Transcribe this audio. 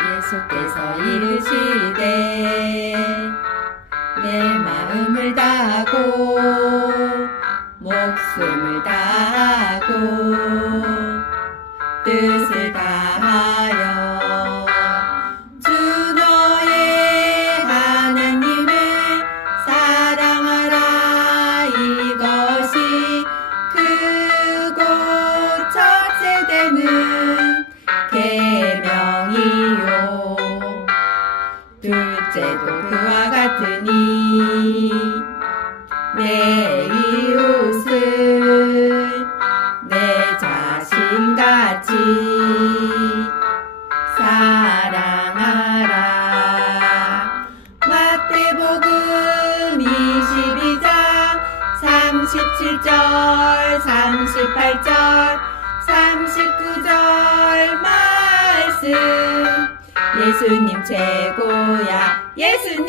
예수께서 이르시되 내 마음을 다하고 목숨을 다하고 뜻을 다하여 둘째도 그와 같으니 내 이웃을 내 자신같이 사랑하라. 마태복음 22장 37절 38절 39절 말씀 예수님 최고야. 예수님